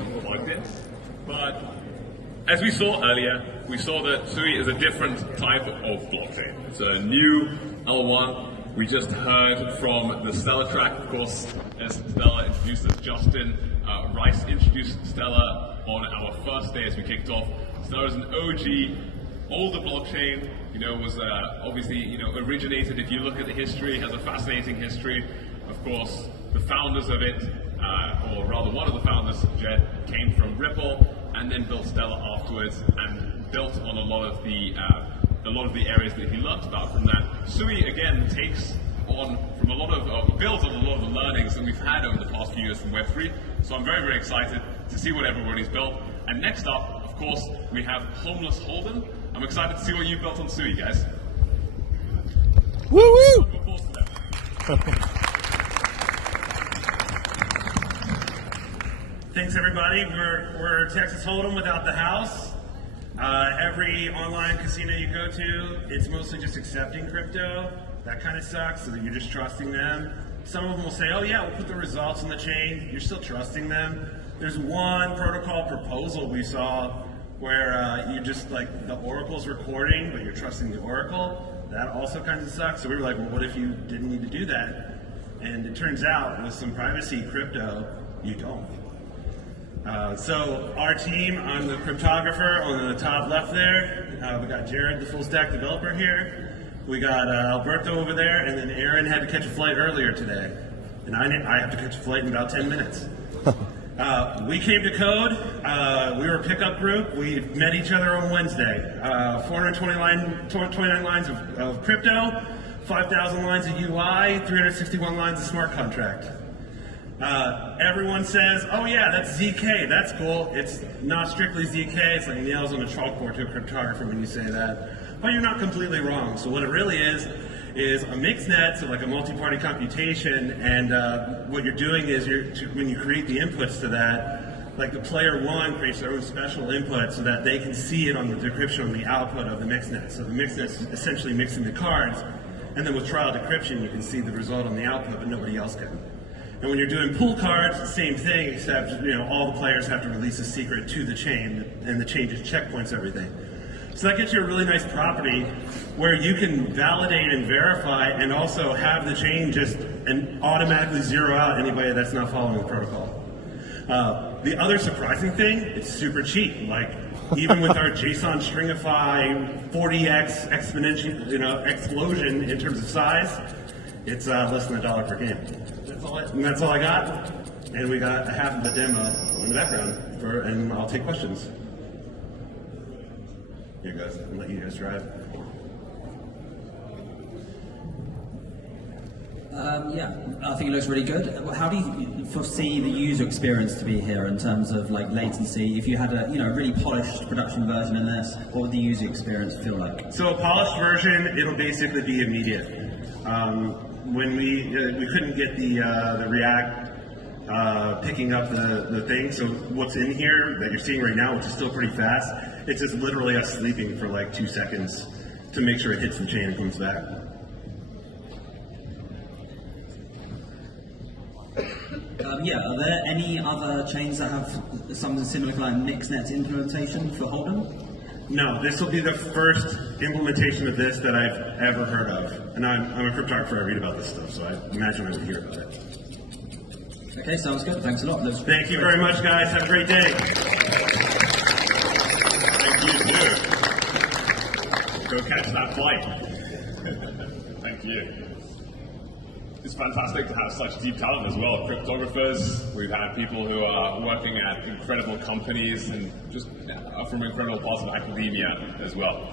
plugged in. But as we saw earlier, we saw that Sui is a different type of blockchain. It's a new L1. We just heard from the Stellar track, of course, as Stellar introduced us. Justin Rice introduced Stellar on our first day as we kicked off. Stellar is an OG, older blockchain. Was obviously originated. If you look at the history, has a fascinating history. Of course, the founders of it, or rather one of the founders, Jed, came from Ripple and then built Stellar afterwards and built on a lot of the areas that he learned about from that. Sui again takes on from a lot of builds on a lot of the learnings that we've had over the past few years from Web3. So I'm very, very excited to see what everybody's built. And next up, of course, we have Homeless Holden. I'm excited to see what you built on Sui, guys. Woo woo! Thanks, everybody. We're Texas Hold'em without the house. Every online casino you go to, it's mostly just accepting crypto. That kind of sucks, so that you're just trusting them. Some of them will say, oh yeah, we'll put the results on the chain. You're still trusting them. There's one protocol proposal we saw where you just like the oracle's recording, but you're trusting the oracle. That also kind of sucks. So we were like, well, what if you didn't need to do that? And it turns out with some privacy crypto, you don't. So our team, I'm the cryptographer on the top left there. We got Jared, the full stack developer here. We got Alberto over there, and then Aaron had to catch a flight earlier today. And I have to catch a flight in about 10 minutes. We came to code. We were a pickup group. We met each other on Wednesday. 429 lines of crypto, 5,000 lines of UI, 361 lines of smart contract. Everyone says, oh yeah, that's ZK, that's cool. It's not strictly ZK, it's like nails on a chalkboard to a cryptographer when you say that. But you're not completely wrong. So what it really is a mixed net, so like a multi-party computation, and what you're doing is when you create the inputs to that, like the player one creates their own special input so that they can see it on the decryption on the output of the mixed net. So the mixed net's essentially mixing the cards, and then with trial decryption you can see the result on the output, but nobody else can. And when you're doing pool cards, the same thing, except all the players have to release a secret to the chain, and the chain just checkpoints everything. So that gets you a really nice property where you can validate and verify, and also have the chain just automatically zero out anybody that's not following the protocol. The other surprising thing, it's super cheap. Like even with our JSON stringify 40x exponential explosion in terms of size, it's less than $1 per game. That's all I got. And we got half of the demo in the background, and I'll take questions. Here guys, I'll let you guys drive. Yeah, I think it looks really good. How do you foresee the user experience to be here in terms of like latency? If you had a really polished production version in this, what would the user experience feel like? So a polished version, it'll basically be immediate. When we couldn't get the React picking up the thing, so what's in here that you're seeing right now, which is still pretty fast, it's just literally us sleeping for like 2 seconds to make sure it hits the chain and comes back. Yeah, are there any other chains that have something similar to like MixNet's implementation for Holden? No, this will be the first implementation of this that I've ever heard of. And I'm a cryptographer, I read about this stuff, so I imagine I would hear about it. Okay, sounds good. Thanks a lot. Thank you very much, guys. Have a great day. Thank you, too. Go catch that flight. Thank you. It's fantastic to have such deep talent as well. Cryptographers, we've had people who are working at incredible companies and just from incredible parts of academia as well.